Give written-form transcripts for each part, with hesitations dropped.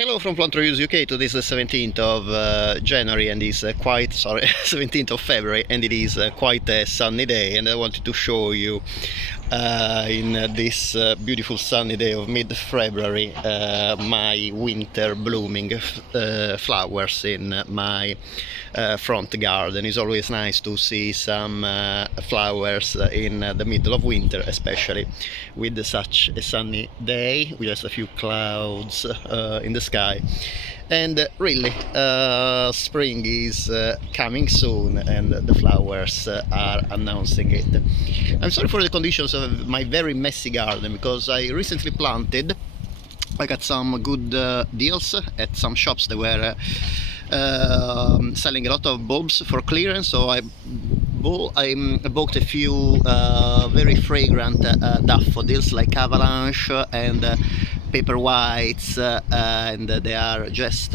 Hello from Plant Reviews UK. Today is the 17th of January and is quite, sorry, 17th of February, and it is quite a sunny day, and I wanted to show you in this beautiful sunny day of mid-February my winter blooming flowers in my front garden. It's always nice to see some flowers in the middle of winter, especially with such a sunny day with just a few clouds in the sky. And really spring is coming soon and the flowers are announcing it. I'm sorry for the conditions of my very messy garden, because I recently planted. I got some good deals at some shops. They were selling a lot of bulbs for clearance, so I bought a few very fragrant daffodils like Avalanche and paper whites, and they are just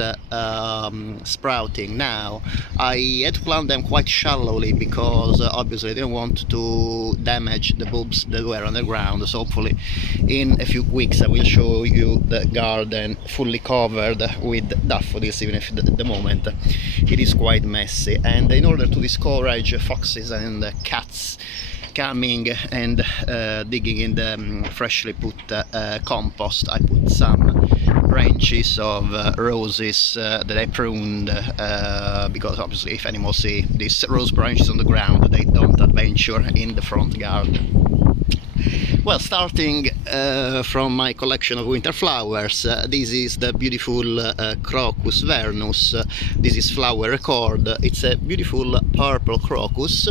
sprouting now. I had to plant them quite shallowly because obviously I didn't want to damage the bulbs that were on the ground. So hopefully in a few weeks I will show you the garden fully covered with daffodils, even if at the moment it is quite messy. And in order to discourage foxes and cats coming and digging in the freshly put compost, I put some branches of roses that I pruned, because obviously if animals see these rose branches on the ground, they don't adventure in the front garden. Well, starting from my collection of winter flowers, this is the beautiful Crocus Vernos. This is Flower Record. It's a beautiful purple crocus,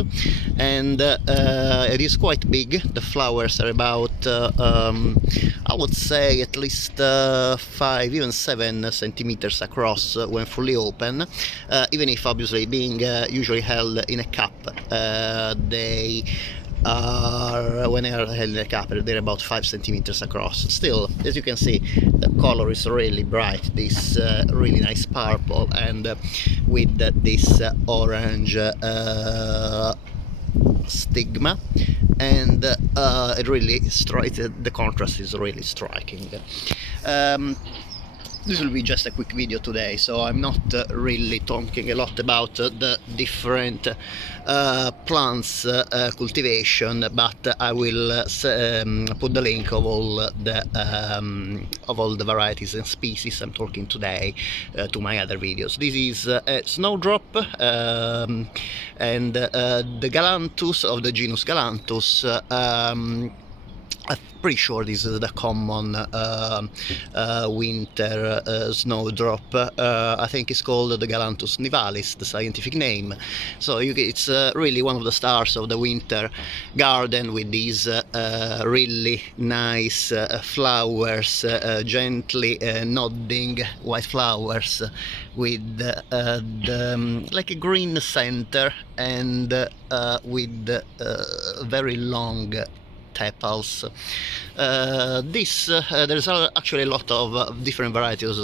and it is quite big. The flowers are about, I would say, at least 5, even 7 centimeters across when fully open, even if obviously being usually held in a cup, they are, when they are held in a cup, they're about 5 centimeters across. Still, as you can see, the color is really bright, this really nice purple, and with this orange stigma, and it really the contrast is really striking. This will be just a quick video today, so I'm not really talking a lot about the different plants cultivation, but I will put the link of all the varieties and species I'm talking today to my other videos. This is a snowdrop, and the Galanthus of the genus Galanthus. I'm pretty sure this is the common winter snowdrop. I think it's called the Gallantus Nivalis, the scientific name. So it's really one of the stars of the winter garden, with these really nice flowers, gently nodding white flowers with like a green center, and with very long tepals. There's actually a lot of different varieties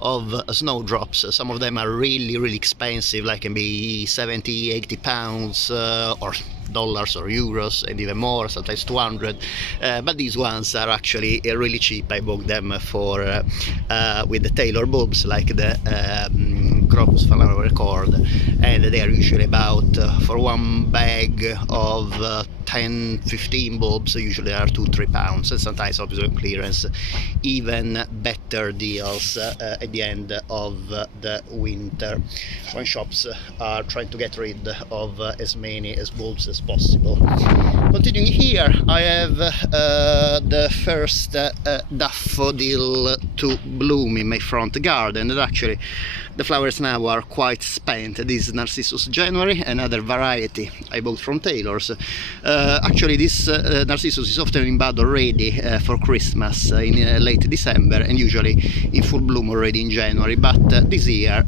of snowdrops. Some of them are really expensive, like can be 70-80 pounds or dollars or euros, and even more, sometimes 200, but these ones are actually really cheap. I bought them for with the tailor bulbs like the Crocus Flower Record, and they are usually about for one bag of 10-15 bulbs, usually are 2-3 pounds, and sometimes obviously clearance even better deals at the end of the winter, when shops are trying to get rid of as many bulbs as possible. Continuing here, I have the first daffodil to bloom in my front garden, and actually the flowers now are quite spent. This is Narcissus January, another variety I bought from tailors. Actually this Narcissus is often in bud already for Christmas in late December, and usually in full bloom already in January, but this year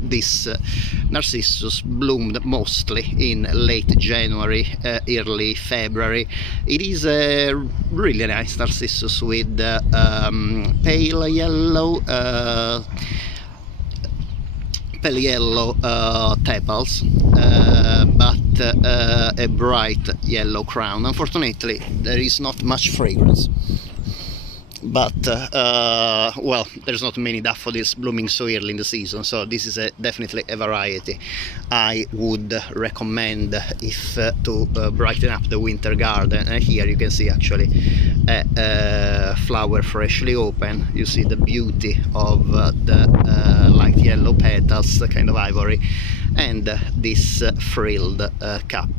this Narcissus bloomed mostly in late January, early February. It is a really nice Narcissus with pale yellow tepals, but a bright yellow crown. Unfortunately, there is not much fragrance. but well, there's not many daffodils blooming so early in the season, so this is definitely a variety I would recommend if to brighten up the winter garden. And here you can see actually a flower freshly open. You see the beauty of the light yellow petals, kind of ivory, and this frilled cap.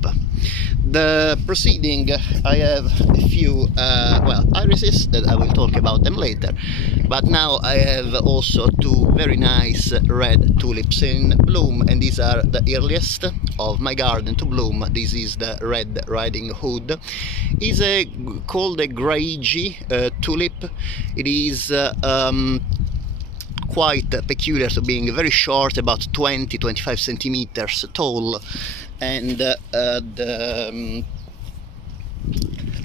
The proceeding, I have a few well, irises that I will talk about them later, but now I have also two very nice red tulips in bloom, and these are the earliest of my garden to bloom. This is the Red Riding Hood. Is called a Greyj Tulip. It is quite peculiar to being very short, about 20-25 centimeters tall, and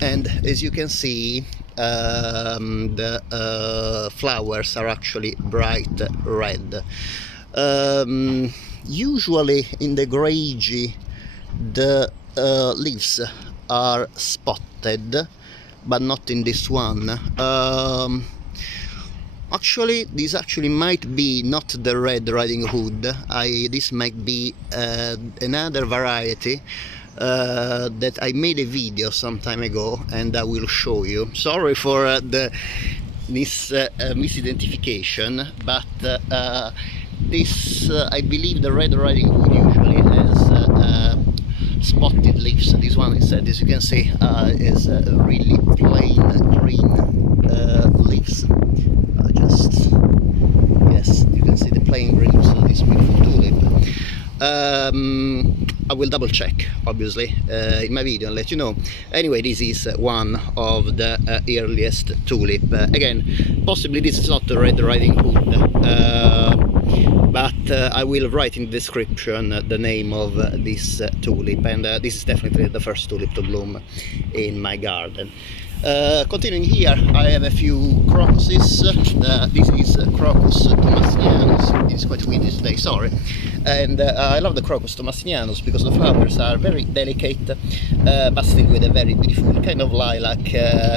and as you can see, the flowers are actually bright red. Usually in the Greyj the leaves are spotted, but not in this one. Actually, this actually might be not the Red Riding Hood. This might be another variety that I made a video some time ago, and I will show you. Sorry for this misidentification, but this I believe the Red Riding Hood usually has spotted leaves. This one instead, as you can see, is really plain green leaves. Yes, you can see the plain green leaves of this beautiful tulip. I will double check, obviously, in my video and let you know. Anyway, this is one of the earliest tulip. Again, possibly this is not the Red Riding Hood, but I will write in the description the name of this tulip, and this is definitely the first tulip to bloom in my garden. Continuing here, I have a few crocuses. This is Crocus tommasinianus. It's quite windy today, sorry. And I love the Crocus tommasinianus because the flowers are very delicate, but still with a very beautiful kind of lilac,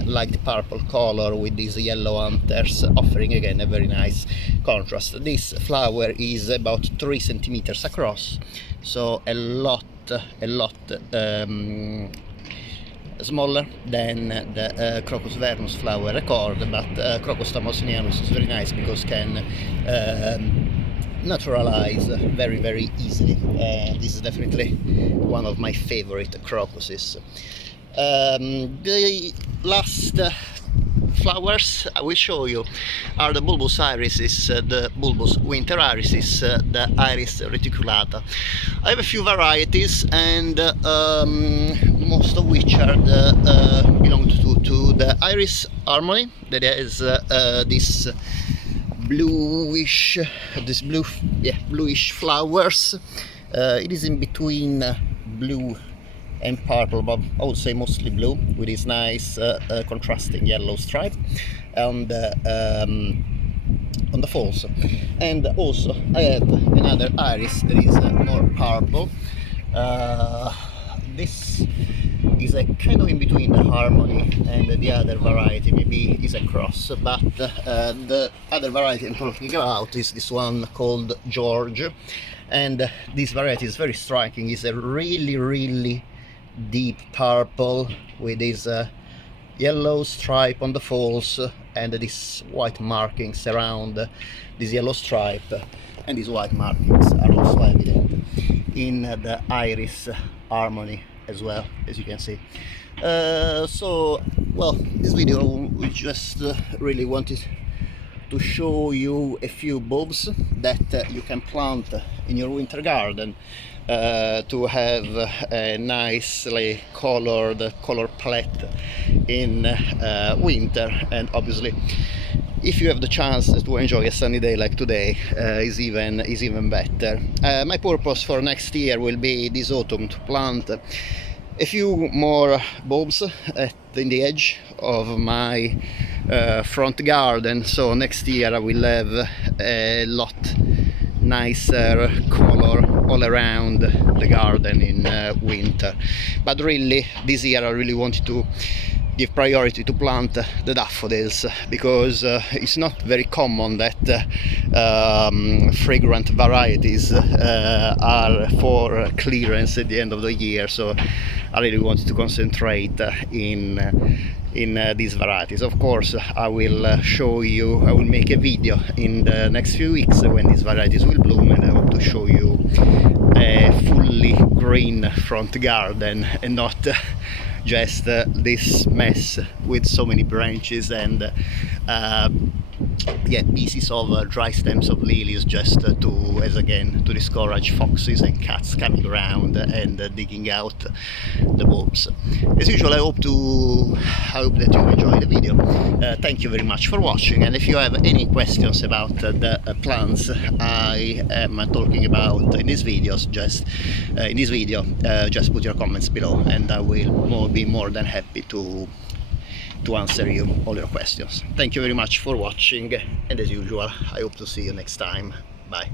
light purple color with these yellow anthers, offering again a very nice contrast. This flower is about 3 centimeters across, so a lot smaller than the Crocus Vernos flower record, but Crocus tommasinianus is very nice because can naturalize very easily. This is definitely one of my favorite crocuses. The last flowers I will show you are the bulbous irises, the bulbous winter irises, the iris reticulata. I have a few varieties, and most of which are belong to the iris harmony, that is this bluish flowers. It is in between blue and purple, but I would say mostly blue, with this nice contrasting yellow stripe on the falls. And also I have another iris that is more purple. This is a kind of in between the harmony and the other variety, maybe is a cross, but the other variety I'm talking about is this one called George, and this variety is very striking. It's a really deep purple with this yellow stripe on the falls and these white markings around this yellow stripe, and these white markings are also evident in the iris harmony as well, as you can see. So, well, this video we just really wanted to show you a few bulbs that you can plant in your winter garden to have a nicely colored color palette in winter. And obviously, if you have the chance to enjoy a sunny day like today, is even better. My purpose for next year will be this autumn to plant a few more bulbs in the edge of my front garden, so next year I will have a lot nicer color all around the garden in winter. But really, this year I really wanted to give priority to plant the daffodils, because it's not very common that fragrant varieties are for clearance at the end of the year, so I really wanted to concentrate in these varieties. Of course, I will show you, I will make a video in the next few weeks when these varieties will bloom, and I hope to show you a fully green front garden and not just this mess with so many branches and pieces of dry stems of lilies, just to discourage foxes and cats coming around and digging out the bulbs. As usual, I hope that you enjoy the video. Thank you very much for watching, and if you have any questions about the plants I am talking about in these videos, just put your comments below, and I will be more than happy to answer all your questions. Thank you very much for watching, and as usual, I hope to see you next time. Bye.